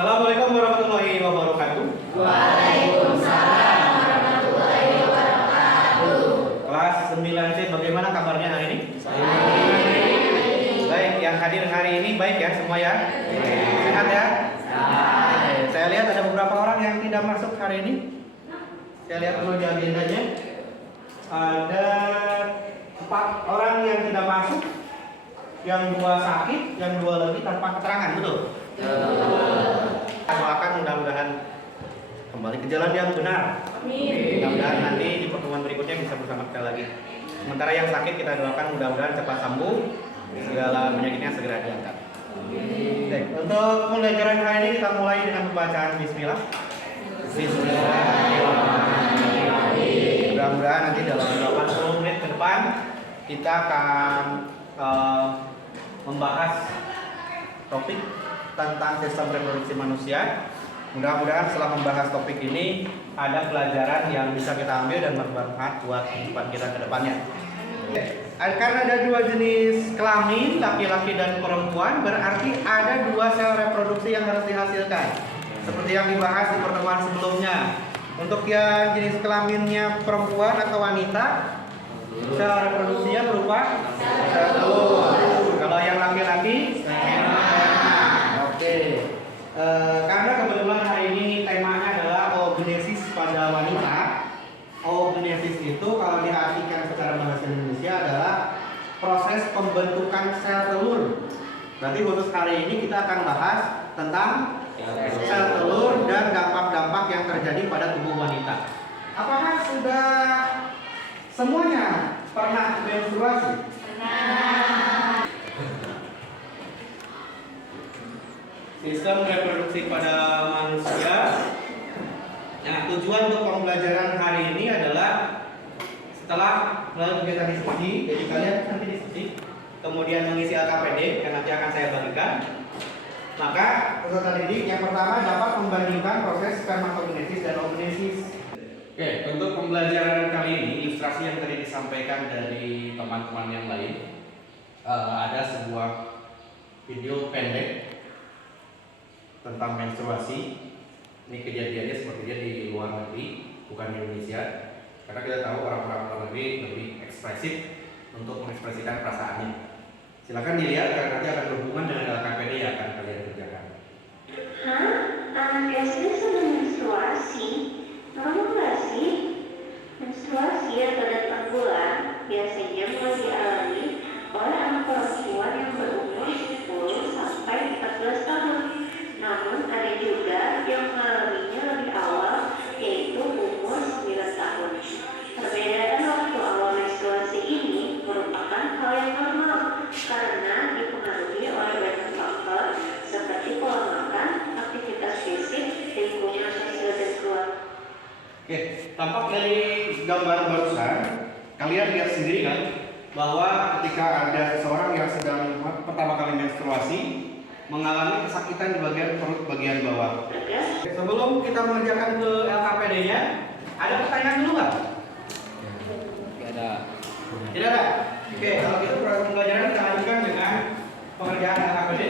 Assalamualaikum warahmatullahi wabarakatuh. Waalaikumsalam warahmatullahi wabarakatuh. Kelas 9C, bagaimana kabarnya hari ini? Baik, yang hadir hari ini baik ya semua ya? Sehat ya? Saya lihat ada beberapa orang yang tidak masuk hari ini. Saya lihat dulu di agendanya. Ada 4 orang yang tidak masuk, yang 2 sakit, yang 2 lagi tanpa keterangan, betul? Doakan mudah-mudahan kembali ke jalan yang benar. Mudah-mudahan nanti di pertemuan berikutnya bisa bersama kita lagi. Sementara yang sakit kita doakan mudah-mudahan cepat sembuh, segala penyakitnya segera diangkat. Baik, untuk pembelajaran hari ini kita mulai dengan pembacaan Bismillah. Bismillahirrahmanirrahim. Mudah-mudahan nanti dalam 80 menit ke depan kita akan membahas topik tentang sistem reproduksi manusia. Mudah-mudahan setelah membahas topik ini ada pelajaran yang bisa kita ambil dan bermanfaat buat kehidupan kita ke depannya. Karena ada 2 jenis kelamin, laki-laki dan perempuan, berarti ada 2 sel reproduksi yang harus dihasilkan. Seperti yang dibahas di pertemuan sebelumnya. Untuk yang jenis kelaminnya perempuan atau wanita, sel reproduksinya berupa sel telur. Kalau yang laki-laki, oke. Karena kebetulan hari ini temanya adalah oogenesis pada wanita. Oogenesis itu kalau diartikan secara bahasa Indonesia adalah proses pembentukan sel telur. Berarti khusus hari ini kita akan bahas tentang sel telur dan dampak-dampak yang terjadi pada tubuh wanita. Apakah sudah semuanya pernah menstruasi? Sistem reproduksi pada manusia. Nah, tujuan untuk pembelajaran hari ini adalah setelah melalui kegiatan diskusi, jadi kalian nanti diskusi, kemudian mengisi LKPD yang nanti akan saya bagikan. Maka peserta didik yang pertama dapat membandingkan proses spermatogenesis dan oogenesis. Oke, untuk pembelajaran kali ini, ilustrasi yang tadi disampaikan dari teman-teman yang lain, ada sebuah video pendek tentang menstruasi. Ini kejadiannya sepertinya di luar negeri, bukan di Indonesia. Karena kita tahu orang-orang luar negeri lebih ekspresif untuk mengekspresikan perasaannya. Silakan dilihat karena nanti akan berhubungan dengan LKPD yang akan kalian kerjakan. Hah? Anak SD sudah menstruasi? Normal nggak sih? Menstruasi atau datang bulan biasanya mulai dialami oleh anak perempuan yang berumur 10 sampai 14 tahun. Namun ada juga yang mengalaminya lebih awal, yaitu umur 9 tahun. Perbedaan waktu awal menstruasi ini merupakan hal yang normal karena dipengaruhi oleh banyak faktor seperti pola makan, aktivitas fisik, lingkungan sosial dan keluarga. Oke, tampak dari gambar barusan, kalian lihat sendiri kan bahwa ketika ada seseorang yang sedang pertama kali menstruasi mengalami kesakitan di bagian perut bagian bawah. Oke, sebelum kita mengerjakan ke LKPD-nya, ada pertanyaan dulu nggak? Tidak ada. Tidak ada. Oke, kalau gitu proses pembelajaran kita lanjutkan dengan pengerjaan LKPD.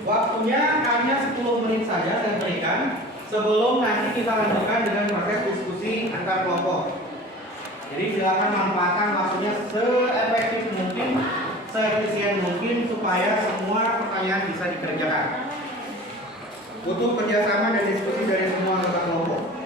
Waktunya hanya 10 menit saja saya berikan sebelum nanti kita lanjutkan dengan proses diskusi antar kelompok. Jadi silakan manfaatkan waktunya seefektif mungkin, seefisien mungkin supaya semua pertanyaan bisa dikerjakan. Butuh kerjasama dan diskusi dari semua anggota kelompok.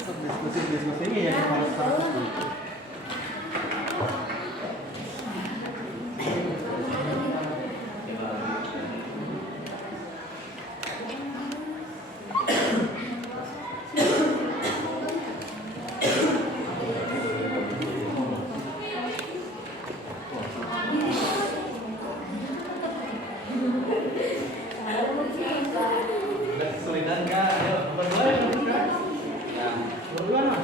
Untuk diskusi ini ya kita harus tahu. Kesulitan nggak? Ayo, berdua ya, berdua. Berdua no?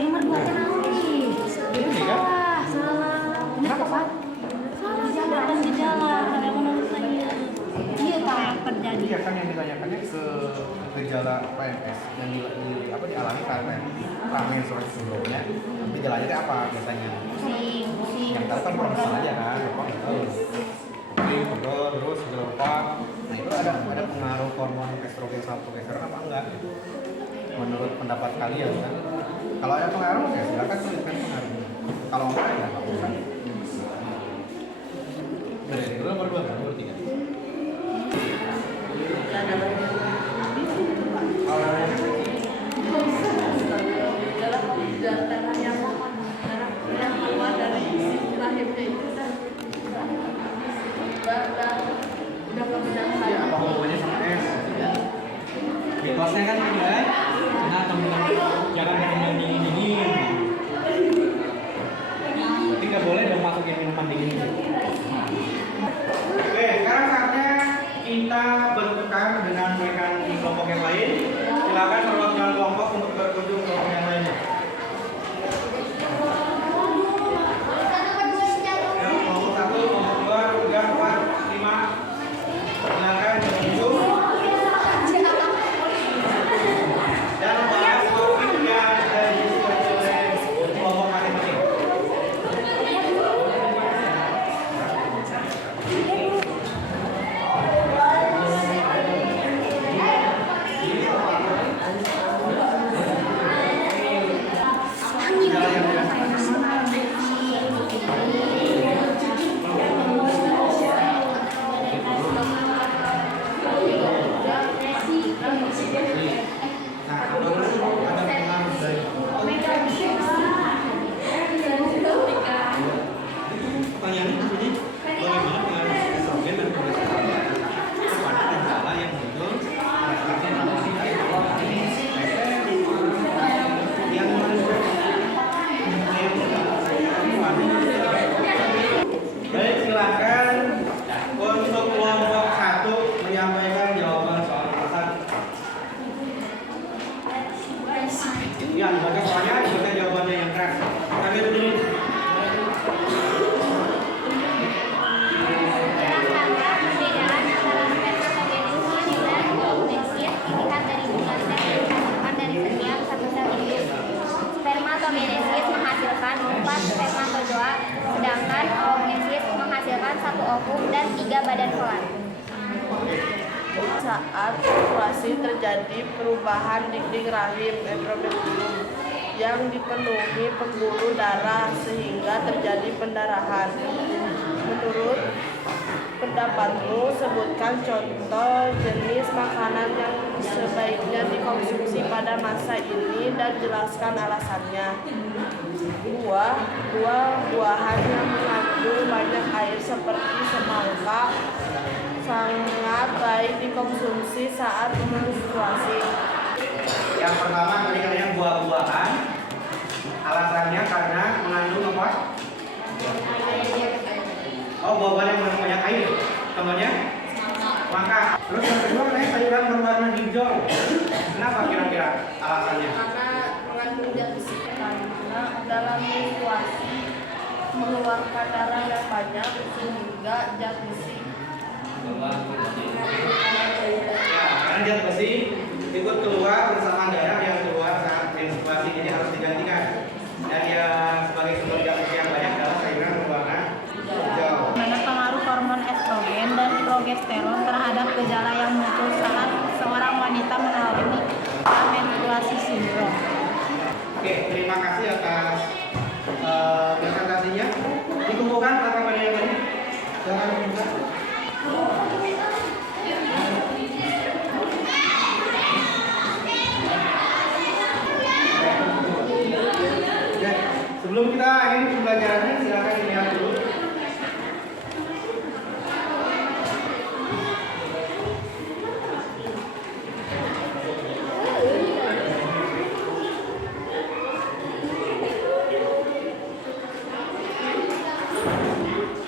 Nomor 2 nih. Ini kan? Kenapa, Pak? Salah gejala yang menurut saya. Iya, Pak, yang terjadi. Iya kan yang ditanyakannya ke gejala PMS yang dialami karena ramen sore sebelumnya. Gejalanya itu apa biasanya? Pusing. Yang tahu kan permasalahan aja kan, apa tahu. Pegel terus segala rupa. Nah itu ada pengaruh hormon estrogen sama progesteron apa enggak? Menurut pendapat kalian kan? Kalau ada pengaruh ya silakan tuliskan pengaruhnya. Kalau enggak ya nggak usah. Berarti itu nomor 2 kan, nomor 3. Yang keluar dari rahimnya itu udah kebenaran Ya, apa hubungannya sama es? Mitosnya kan ini kan, nah teman-teman jangan minum dingin. Berarti nggak boleh dong masukin minuman dingin. Oke, sekarang saatnya kita bertukar dengan rekan di kelompok yang lain. Silakan perwakilan kelompok untuk berkunjung ke kelompok yang lainnya. Ya, kelompok 1, kelompok 2, 3, 4, 5. Silakan berkunjung. Dan membahas topik yang sudah disusun oleh kelompok masing-masing. Pertanyaannya di sini, bagaimana pengaruh estrogen dan progesteron kepada gejala yang muncul berdasarkan analisis yang baik, silakan untuk kelompok 1 menyampaikan jawaban soal alasan. Ya, dibaca soalnya, dibaca jawabannya yang keras. Kami berdiri. Berdasarkan perbedaan antara spermatogenesis dan oogenesis dilihat dari jumlah sel yang dihasilkan dari setiap satu sel induk. Spermatogenesis menghasilkan 4 spermatozoa, sedangkan oogenesis menghasilkan 1 ovum dan 3 badan polar. saat ovulasi terjadi perubahan dinding rahim endometrium yang dipenuhi pembuluh darah sehingga terjadi pendarahan. Menurut pendapatmu, sebutkan contoh jenis makanan yang sebaiknya dikonsumsi pada masa ini dan jelaskan alasannya. Buah-buahan yang mengandung banyak air seperti semangka sangat baik dikonsumsi saat menstruasi. Yang pertama tadi katanya buah-buahan. Alasannya karena mengandung apa? Oh, buah-buahan yang mengandung banyak air. Contohnya? Maka. Terus yang kedua katanya sayuran berwarna hijau. Kenapa kira-kira alasannya? Karena mengandung zat besi, karena dalam menstruasi mengeluarkan darah yang banyak sehingga zat besi. Ya, karena zat besi ikut keluar bersama darah yang keluar saat menstruasi, jadi harus digantikan. Dan ya sebagai sumber zat besi yang banyak adalah sayuran berwarna hijau. Mana pengaruh hormon estrogen dan progesteron terhadap gejala yang muncul saat seorang wanita mengalami menstruasi sindrom. Oke, terima kasih atas presentasinya. Dikumpulkan Silakan minta. Oke, sebelum kita akhiri pembelajarannya, silakan dilihat dulu.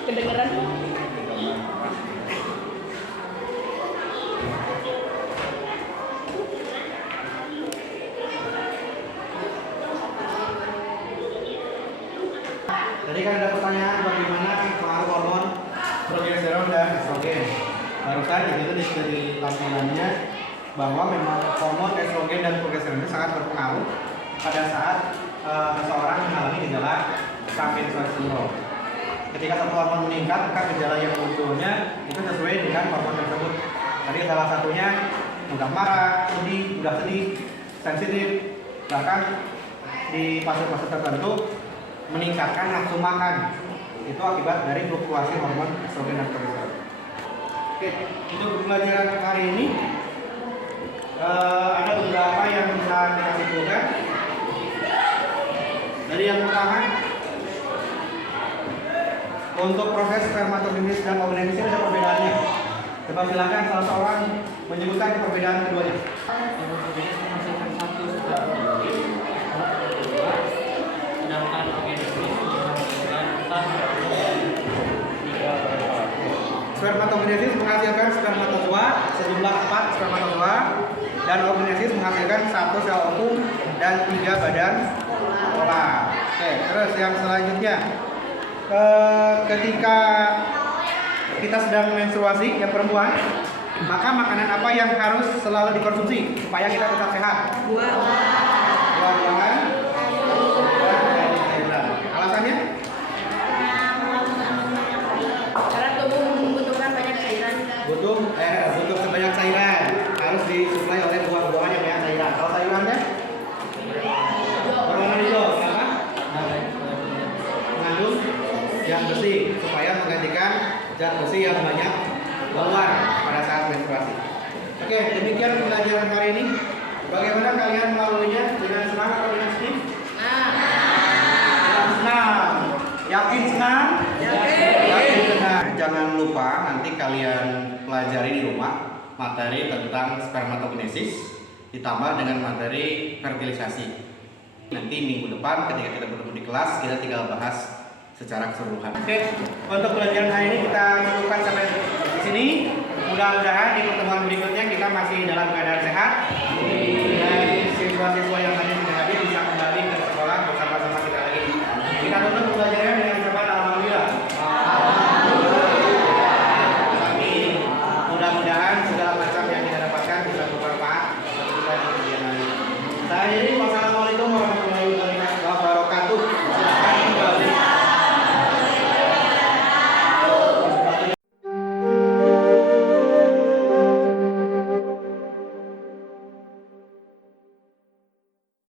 Kedengeran? Tadi kan ada pertanyaan bagaimana pengaruh hormon progesteron dan estrogen. Barusan di situ di tampilannya bahwa memang hormon estrogen dan progesteron itu sangat berpengaruh pada saat seseorang mengalami gejala menstruasi sindrom. Ketika satu hormon meningkat, maka gejala yang munculnya itu sesuai dengan hormon tersebut. Tadi salah satunya mudah marah, mudah sedih, sensitif, bahkan di fase-fase tertentu meningkatkan nafsu makan. Itu akibat dari fluktuasi hormon estrogen dan progesteron. Oke, untuk pembelajaran hari ini ada beberapa yang bisa kita simpulkan. Dari yang pertama, untuk proses spermatogenesis dan oogenesis ada perbedaannya. Coba silakan salah seorang menyebutkan perbedaan keduanya. Hematogenesis menghasilkan satu spermatozoid, sedangkan oogenesis menghasilkan satu tiga pada. Spermatogenesis menghasilkan spermatozoa sejumlah 4 spermatozoa dan oogenesis menghasilkan 1 sel ovum dan 3 badan pola. Oke, terus yang selanjutnya, ketika kita sedang menstruasi yang perempuan, maka makanan apa yang harus selalu dikonsumsi supaya kita tetap sehat? Buah-buahan dan sayuran. Alasannya? Karena tubuh membutuhkan banyak cairan. Butuh sebanyak cairan, harus disuplai oleh buah-buahan yang banyak cairan. Kalau sayurannya berwarna hijau, apa? Mengandung zat besi supaya menggantikan zat besi yang banyak keluar pada saat menstruasi. Oke, demikian pembelajaran hari ini. Bagaimana kalian melaluinya? Dengan senang atau dengan sedih? Dengan senang. Yakin senang? Yakin senang. Jangan lupa nanti kalian pelajari di rumah materi tentang spermatogenesis ditambah dengan materi fertilisasi. Nanti minggu depan ketika kita bertemu di kelas, kita tinggal bahas secara keseluruhan. Oke, untuk pelajaran hari ini kita cukupkan sampai di sini. Mudah-mudahan di pertemuan berikutnya kita masih dalam keadaan sehat.